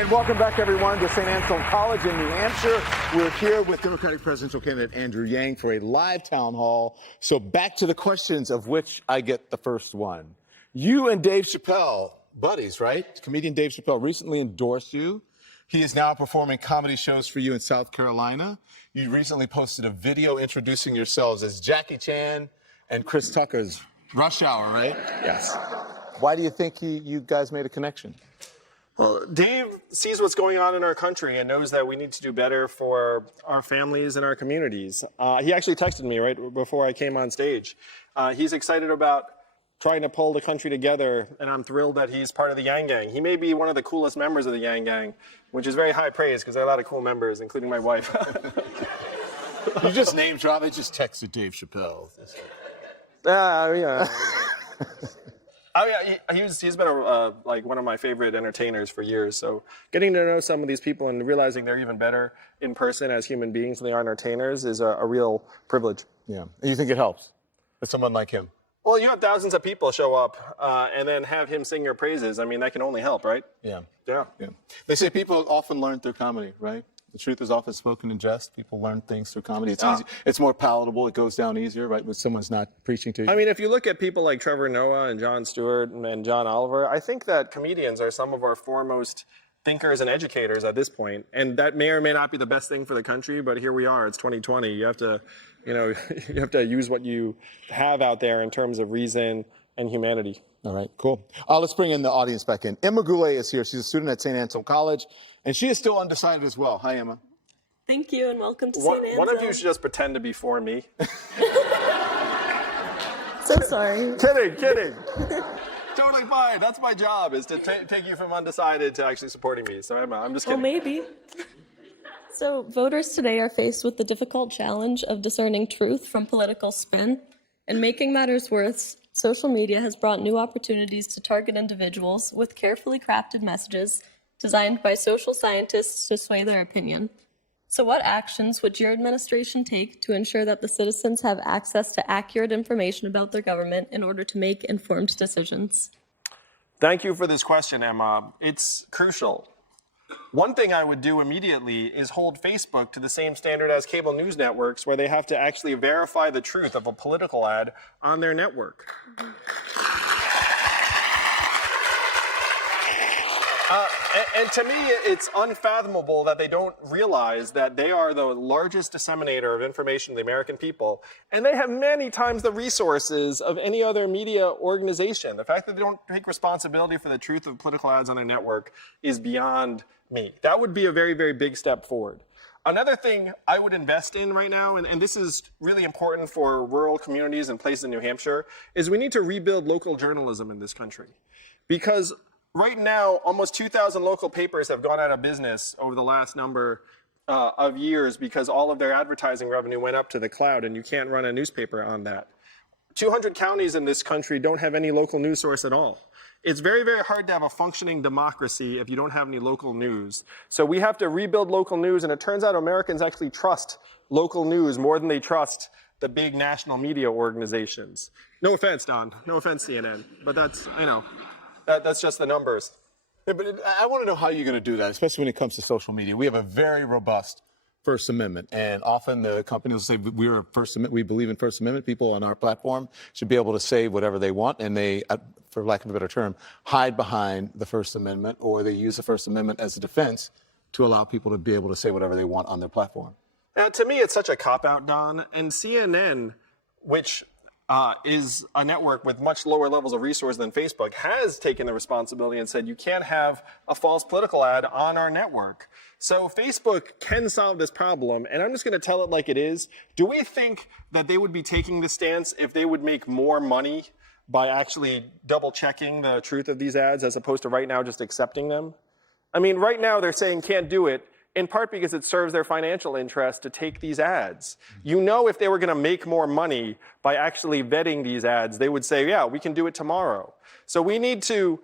And welcome back, everyone, to St. Anselm College in New Hampshire. We're here with Democratic presidential candidate Andrew Yang for a live town hall. So back to the questions, of which I get the first one. You and Dave Chappelle, buddies, right? Comedian Dave Chappelle recently endorsed you. He is now performing comedy shows for you in South Carolina. You recently posted a video introducing yourselves as Jackie Chan and Chris Tucker's Rush Hour, right? Yes. Why do you think you guys made a connection? Well, Dave sees what's going on in our country and knows that we need to do better for our families and our communities. He actually texted me right before I came on stage. He's excited about trying to pull the country together, and I'm thrilled that he's part of the Yang Gang. He may be one of the coolest members of the Yang Gang, which is very high praise because there are a lot of cool members, including my wife. You just name drop. I just texted Dave Chappelle. Yeah. Oh yeah, he's been like one of my favorite entertainers for years. So getting to know some of these people and realizing they're even better in person as human beings than they are entertainers is a real privilege. Yeah, and you think it helps with someone like him? Well, you have thousands of people show up and then have him sing your praises. I mean, that can only help, right? Yeah. Yeah. They say people often learn through comedy, right? The truth is often spoken in jest. People learn things through comedy. It's easy. It's more palatable. It goes down easier, right? When someone's not preaching to you. I mean, if you look at people like Trevor Noah and Jon Stewart and John Oliver, I think that comedians are some of our foremost thinkers and educators at this point. And that may or may not be the best thing for the country, but here we are. It's 2020. You have to, you have to use what you have out there in terms of reason and humanity. All right, cool. Let's bring in the audience back in. Emma Goulet is here. She's a student at St. Anselm College, and she is still undecided as well. Hi, Emma. Thank you, and welcome to St. Anselm. One of you should just pretend to be for me. So sorry. Kidding. Totally fine. That's my job, is to take you from undecided to actually supporting me. So I'm just kidding. Well, maybe. So voters today are faced with the difficult challenge of discerning truth from political spin. And making matters worse, social media has brought new opportunities to target individuals with carefully crafted messages designed by social scientists to sway their opinion. So what actions would your administration take to ensure that the citizens have access to accurate information about their government in order to make informed decisions? Thank you for this question, Emma. It's crucial. One thing I would do immediately is hold Facebook to the same standard as cable news networks, where they have to actually verify the truth of a political ad on their network. And to me, it's unfathomable that they don't realize that they are the largest disseminator of information to the American people, and they have many times the resources of any other media organization. The fact that they don't take responsibility for the truth of political ads on their network is beyond me. That would be a very, very big step forward. Another thing I would invest in right now, and this is really important for rural communities and places in New Hampshire, is we need to rebuild local journalism in this country. Because right now, almost 2,000 local papers have gone out of business over the last number of years because all of their advertising revenue went up to the cloud, and you can't run a newspaper on that. 200 counties in this country don't have any local news source at all. It's very, very hard to have a functioning democracy if you don't have any local news. So we have to rebuild local news, and it turns out Americans actually trust local news more than they trust the big national media organizations. No offense, Don. No offense, CNN. But that's, that's just the numbers. Yeah, but I want to know how you're going to do that, especially when it comes to social media. We have a very robust First Amendment, and often the companies will say we believe in First Amendment. People on our platform should be able to say whatever they want, and they, for lack of a better term, hide behind the First Amendment, or they use the First Amendment as a defense to allow people to be able to say whatever they want on their platform. To me, it's such a cop-out, Don. And CNN, which is a network with much lower levels of resource than Facebook, has taken the responsibility and said you can't have a false political ad on our network. So Facebook can solve this problem, and I'm just going to tell it like it is. Do we think that they would be taking this stance if they would make more money by actually double-checking the truth of these ads as opposed to right now just accepting them? I mean, right now they're saying can't do it, in part because it serves their financial interest to take these ads. You know, if they were going to make more money by actually vetting these ads, they would say, yeah, we can do it tomorrow. So we need to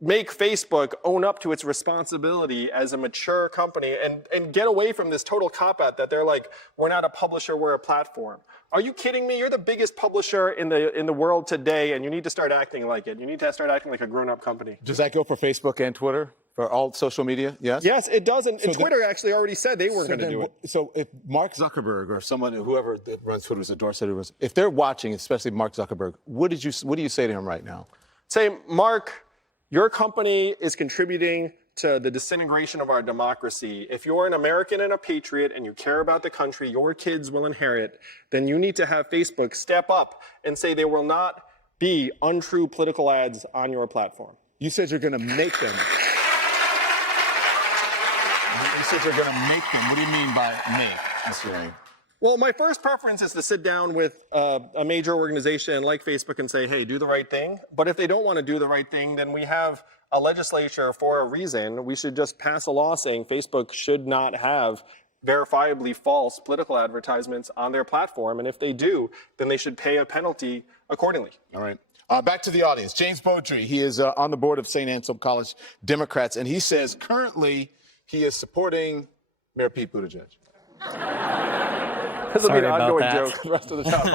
make Facebook own up to its responsibility as a mature company and get away from this total cop-out that they're like, we're not a publisher, we're a platform. Are you kidding me? You're the biggest publisher in the world today, and you need to start acting like it. You need to start acting like a grown-up company. Does that go for Facebook and Twitter? For all social media, yes? Yes, it does. And So Twitter actually already said they weren't going to do it. So if Mark Zuckerberg or someone, whoever that runs Twitter, was endorsed, if they're watching, especially Mark Zuckerberg, what do you say to him right now? Say, Mark, your company is contributing to the disintegration of our democracy. If you're an American and a patriot and you care about the country your kids will inherit, then you need to have Facebook step up and say there will not be untrue political ads on your platform. You said you're going to make them. You said you're going to make them. What do you mean by make, Mr. Yang? Well, my first preference is to sit down with a major organization like Facebook and say, hey, do the right thing. But if they don't want to do the right thing, then we have a legislature for a reason. We should just pass a law saying Facebook should not have verifiably false political advertisements on their platform. And if they do, then they should pay a penalty accordingly. All right. Back to the audience. James Beaudry, he is on the board of St. Anselm College Democrats, and he says currently he is supporting Mayor Pete Buttigieg. This will be an Sorry about ongoing that. joke the rest of the town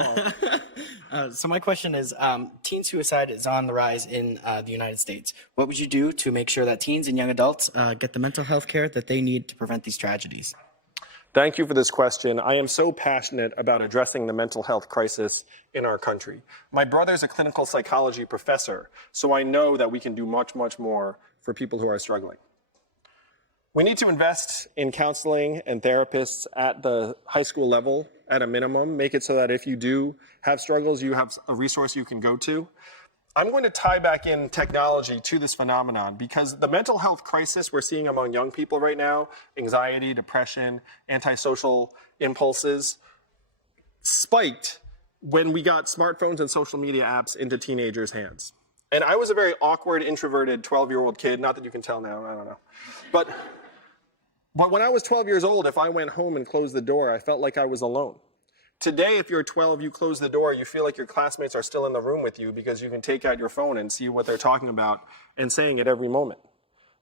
hall. So my question is, teen suicide is on the rise in the United States. What would you do to make sure that teens and young adults get the mental health care that they need to prevent these tragedies? Thank you for this question. I am so passionate about addressing the mental health crisis in our country. My brother's a clinical psychology professor, so I know that we can do much, much more for people who are struggling. We need to invest in counseling and therapists at the high school level at a minimum, make it so that if you do have struggles, you have a resource you can go to. I'm going to tie back in technology to this phenomenon because the mental health crisis we're seeing among young people right now, anxiety, depression, antisocial impulses, spiked when we got smartphones and social media apps into teenagers' hands. And I was a very awkward, introverted 12-year-old kid, not that you can tell now, I don't know. But when I was 12 years old, if I went home and closed the door, I felt like I was alone. Today, if you're 12, you close the door, you feel like your classmates are still in the room with you because you can take out your phone and see what they're talking about and saying at every moment.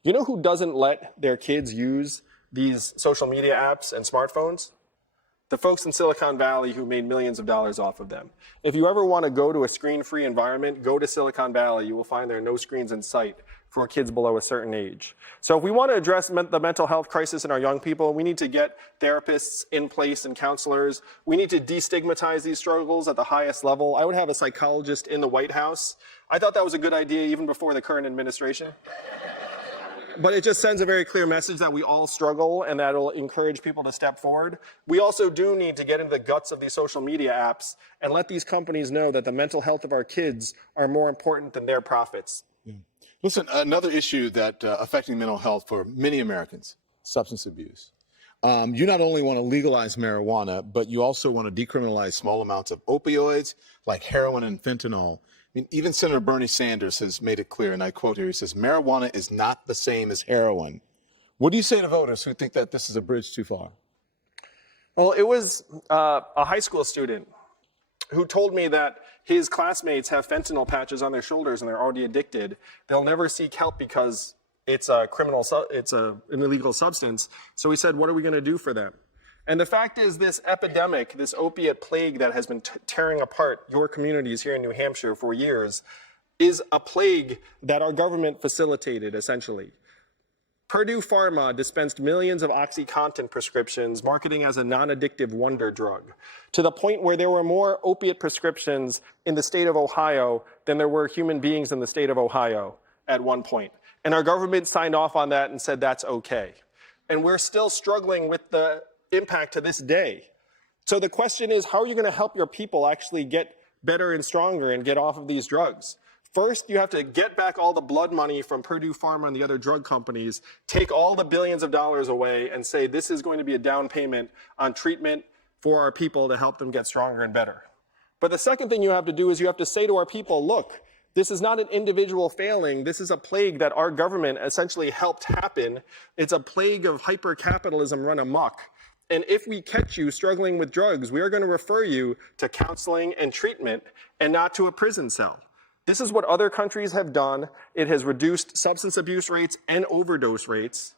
You know who doesn't let their kids use these social media apps and smartphones? The folks in Silicon Valley who made millions of dollars off of them. If you ever want to go to a screen-free environment, go to Silicon Valley. You will find there are no screens in sight for kids below a certain age. So if we want to address the mental health crisis in our young people, we need to get therapists in place and counselors. We need to destigmatize these struggles at the highest level. I would have a psychologist in the White House. I thought that was a good idea even before the current administration. But it just sends a very clear message that we all struggle and that will encourage people to step forward. We also do need to get into the guts of these social media apps and let these companies know that the mental health of our kids are more important than their profits. Listen, another issue that affecting mental health for many Americans, substance abuse. You not only want to legalize marijuana, but you also want to decriminalize small amounts of opioids like heroin and fentanyl. I mean, even Senator Bernie Sanders has made it clear, and I quote here, he says, marijuana is not the same as heroin. What do you say to voters who think that this is a bridge too far? Well, it was a high school student who told me that his classmates have fentanyl patches on their shoulders and they're already addicted. They'll never seek help because it's an illegal substance. So he said, what are we going to do for them? And the fact is this epidemic, this opiate plague that has been tearing apart your communities here in New Hampshire for years is a plague that our government facilitated, essentially. Purdue Pharma dispensed millions of OxyContin prescriptions, marketing as a non-addictive wonder drug, to the point where there were more opiate prescriptions in the state of Ohio than there were human beings in the state of Ohio at one point. And our government signed off on that and said that's okay. And we're still struggling with the impact to this day. So the question is, how are you going to help your people actually get better and stronger and get off of these drugs? First, you have to get back all the blood money from Purdue Pharma and the other drug companies, take all the billions of dollars away and say this is going to be a down payment on treatment for our people to help them get stronger and better. But the second thing you have to do is you have to say to our people, look, this is not an individual failing. This is a plague that our government essentially helped happen. It's a plague of hyper-capitalism run amok. And if we catch you struggling with drugs, we are going to refer you to counseling and treatment and not to a prison cell. This is what other countries have done. It has reduced substance abuse rates and overdose rates.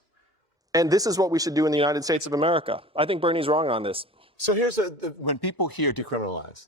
And this is what we should do in the United States of America. I think Bernie's wrong on this. So here's when people hear decriminalize,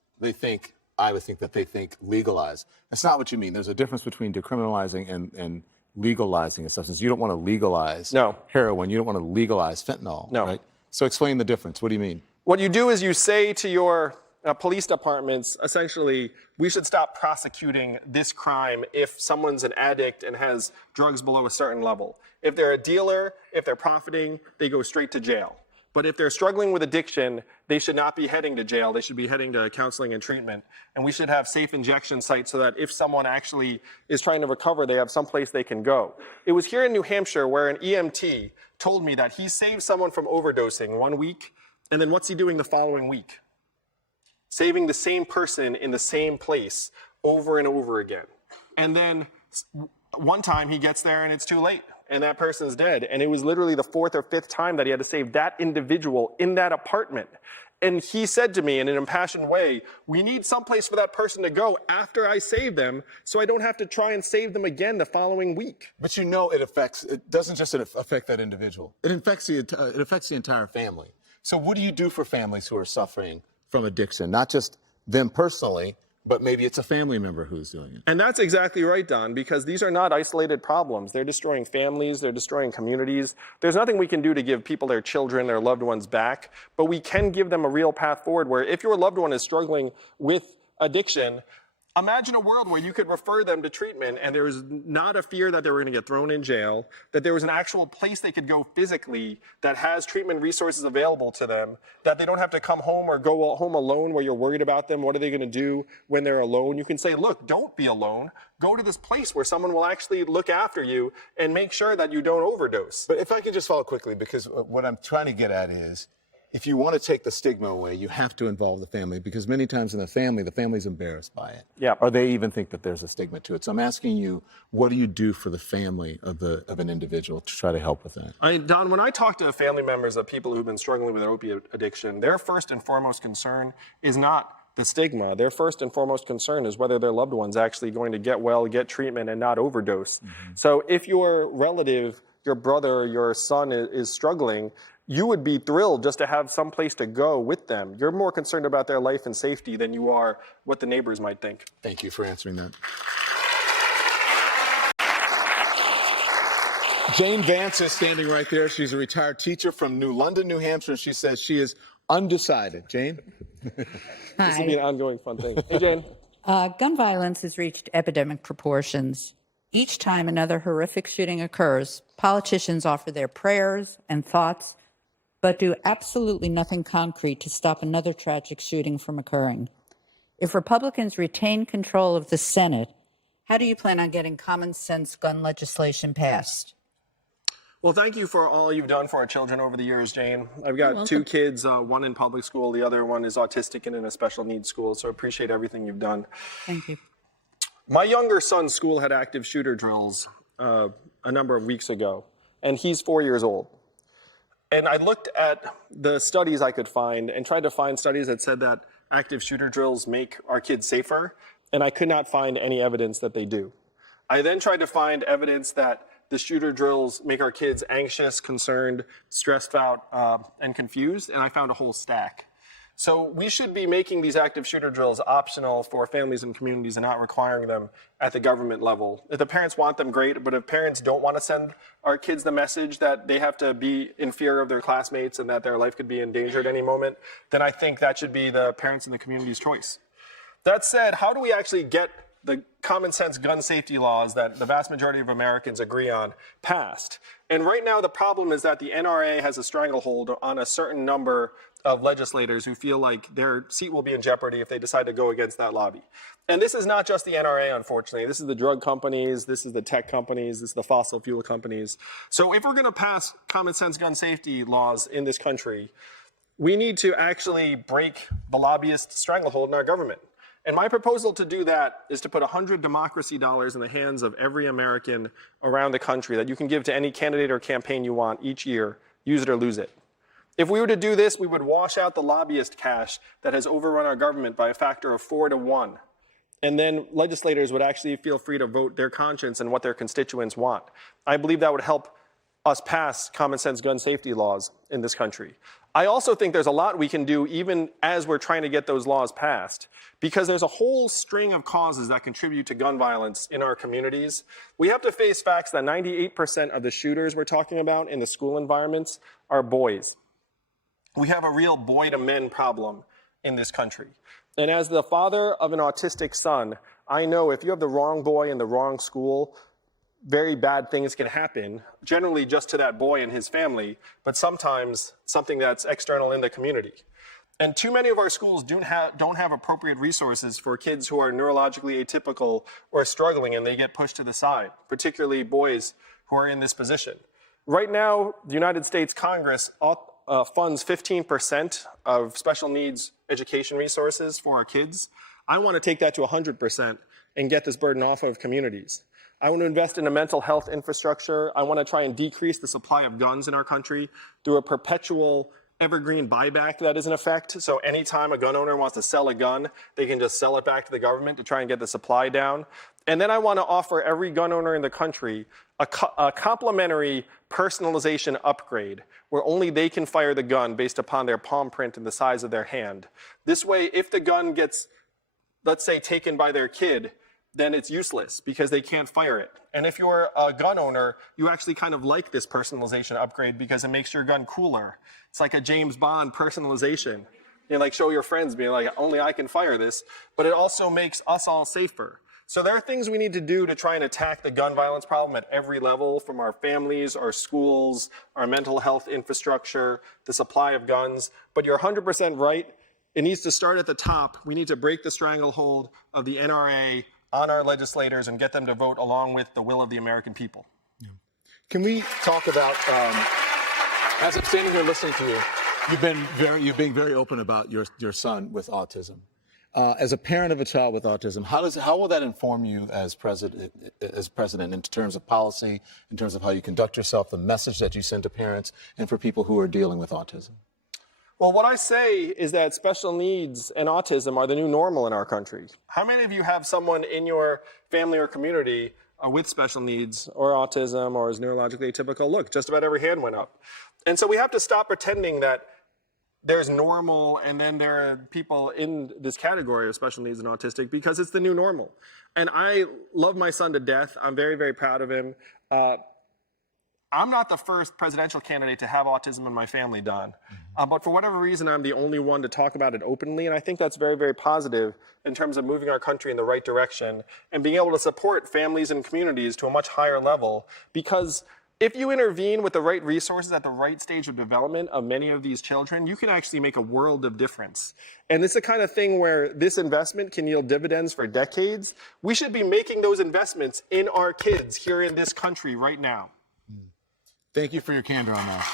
I would think that they think legalize. That's not what you mean. There's a difference between decriminalizing and legalizing a substance. You don't want to legalize No. heroin. You don't want to legalize fentanyl. No. Right? So explain the difference. What do you mean? What you do is you say to your police departments, essentially, we should stop prosecuting this crime if someone's an addict and has drugs below a certain level. If they're a dealer, if they're profiting, they go straight to jail. But if they're struggling with addiction, they should not be heading to jail. They should be heading to counseling and treatment. And we should have safe injection sites so that if someone actually is trying to recover, they have someplace they can go. It was here in New Hampshire where an EMT told me that he saved someone from overdosing 1 week, and then what's he doing the following week? Saving the same person in the same place over and over again. And then one time he gets there and it's too late and that person's dead. And it was literally the 4th or 5th time that he had to save that individual in that apartment. And he said to me in an impassioned way, we need someplace for that person to go after I save them so I don't have to try and save them again the following week. But you know it doesn't just affect that individual. It affects the entire family. So what do you do for families who are suffering from addiction? Not just them personally, but maybe it's a family member who's doing it. And that's exactly right, Don, because these are not isolated problems. They're destroying families, they're destroying communities. There's nothing we can do to give people their children, their loved ones back, but we can give them a real path forward where if your loved one is struggling with addiction, imagine a world where you could refer them to treatment and there was not a fear that they were going to get thrown in jail, that there was an actual place they could go physically that has treatment resources available to them, that they don't have to come home or go home alone where you're worried about them. What are they going to do when they're alone? You can say, look, don't be alone. Go to this place where someone will actually look after you and make sure that you don't overdose. But if I could just follow quickly, because what I'm trying to get at is, if you want to take the stigma away, you have to involve the family, because many times in the family's embarrassed by it. Yeah. Or they even think that there's a stigma to it. So I'm asking you, what do you do for the family of an individual to try to help with that? Don, when I talk to family members of people who've been struggling with opiate addiction, their first and foremost concern is not the stigma. Their first and foremost concern is whether their loved one's actually going to get well, get treatment, and not overdose. Mm-hmm. So if your relative, your brother, your son is struggling, you would be thrilled just to have some place to go with them. You're more concerned about their life and safety than you are what the neighbors might think. Thank you for answering that. Jane Vance is standing right there. She's a retired teacher from New London, New Hampshire, and she says she is undecided. Jane? This will be an ongoing fun thing. Hey, Jane. Gun violence has reached epidemic proportions. Each time another horrific shooting occurs, politicians offer their prayers and thoughts, but do absolutely nothing concrete to stop another tragic shooting from occurring. If Republicans retain control of the Senate, how do you plan on getting common sense gun legislation passed? Well, thank you for all you've done for our children over the years, Jane. I've got 2 kids, one in public school, the other one is autistic and in a special needs school, so I appreciate everything you've done. Thank you. My younger son's school had active shooter drills a number of weeks ago, and he's 4 years old. And I looked at the studies I could find and tried to find studies that said that active shooter drills make our kids safer, and I could not find any evidence that they do. I then tried to find evidence that the shooter drills make our kids anxious, concerned, stressed out, and confused, and I found a whole stack. So we should be making these active shooter drills optional for families and communities and not requiring them at the government level. If the parents want them, great, but if parents don't want to send our kids the message that they have to be in fear of their classmates and that their life could be in danger at any moment, then I think that should be the parents and the community's choice. That said, how do we actually get the common sense gun safety laws that the vast majority of Americans agree on passed? And right now the problem is that the NRA has a stranglehold on a certain number of legislators who feel like their seat will be in jeopardy if they decide to go against that lobby. And this is not just the NRA, unfortunately. This is the drug companies, this is the tech companies, this is the fossil fuel companies. So if we're going to pass common sense gun safety laws in this country, we need to actually break the lobbyist stranglehold in our government. And my proposal to do that is to put 100 democracy dollars in the hands of every American around the country that you can give to any candidate or campaign you want each year. Use it or lose it. If we were to do this, we would wash out the lobbyist cash that has overrun our government by a factor of 4 to 1. And then legislators would actually feel free to vote their conscience and what their constituents want. I believe that would help us pass common sense gun safety laws in this country. I also think there's a lot we can do even as we're trying to get those laws passed, because there's a whole string of causes that contribute to gun violence in our communities. We have to face facts that 98% of the shooters we're talking about in the school environments are boys. We have a real boy to men problem in this country. And as the father of an autistic son, I know if you have the wrong boy in the wrong school, very bad things can happen, generally just to that boy and his family, but sometimes something that's external in the community. And too many of our schools don't have appropriate resources for kids who are neurologically atypical or struggling, and they get pushed to the side, particularly boys who are in this position. Right now, the United States Congress funds 15% of special needs education resources for our kids. I want to take that to 100% and get this burden off of communities. I want to invest in a mental health infrastructure. I want to try and decrease the supply of guns in our country through a perpetual evergreen buyback that is in effect. So anytime a gun owner wants to sell a gun, they can just sell it back to the government to try and get the supply down. And then I want to offer every gun owner in the country a complimentary personalization upgrade where only they can fire the gun based upon their palm print and the size of their hand. This way, if the gun gets, let's say, taken by their kid, then it's useless because they can't fire it. And if you're a gun owner, you actually kind of like this personalization upgrade because it makes your gun cooler. It's like a James Bond personalization. You like show your friends being like, only I can fire this, but it also makes us all safer. So there are things we need to do to try and attack the gun violence problem at every level, from our families, our schools, our mental health infrastructure, the supply of guns. But you're 100% right. It needs to start at the top. We need to break the stranglehold of the NRA on our legislators and get them to vote along with the will of the American people. Yeah. Can we talk about, as I'm standing here listening to you, you're being very open about your son with autism. As a parent of a child with autism, how will that inform you as president in terms of policy, in terms of how you conduct yourself, the message that you send to parents and for people who are dealing with autism? Well, what I say is that special needs and autism are the new normal in our country. How many of you have someone in your family or community with special needs or autism or is neurologically atypical? Look, just about every hand went up. And so we have to stop pretending that there's normal and then there are people in this category of special needs and autistic, because it's the new normal. And I love my son to death. I'm very, very proud of him. I'm not the first presidential candidate to have autism in my family, Don. But for whatever reason, I'm the only one to talk about it openly. And I think that's very, very positive in terms of moving our country in the right direction and being able to support families and communities to a much higher level. Because if you intervene with the right resources at the right stage of development of many of these children, you can actually make a world of difference. And it's the kind of thing where this investment can yield dividends for decades. We should be making those investments in our kids here in this country right now. Thank you for your candor on that.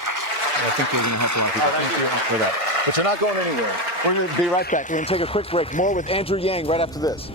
I think we're going to have to thank you for that. But you're not going anywhere. We're going to be right back. We're going to take a quick break. More with Andrew Yang right after this.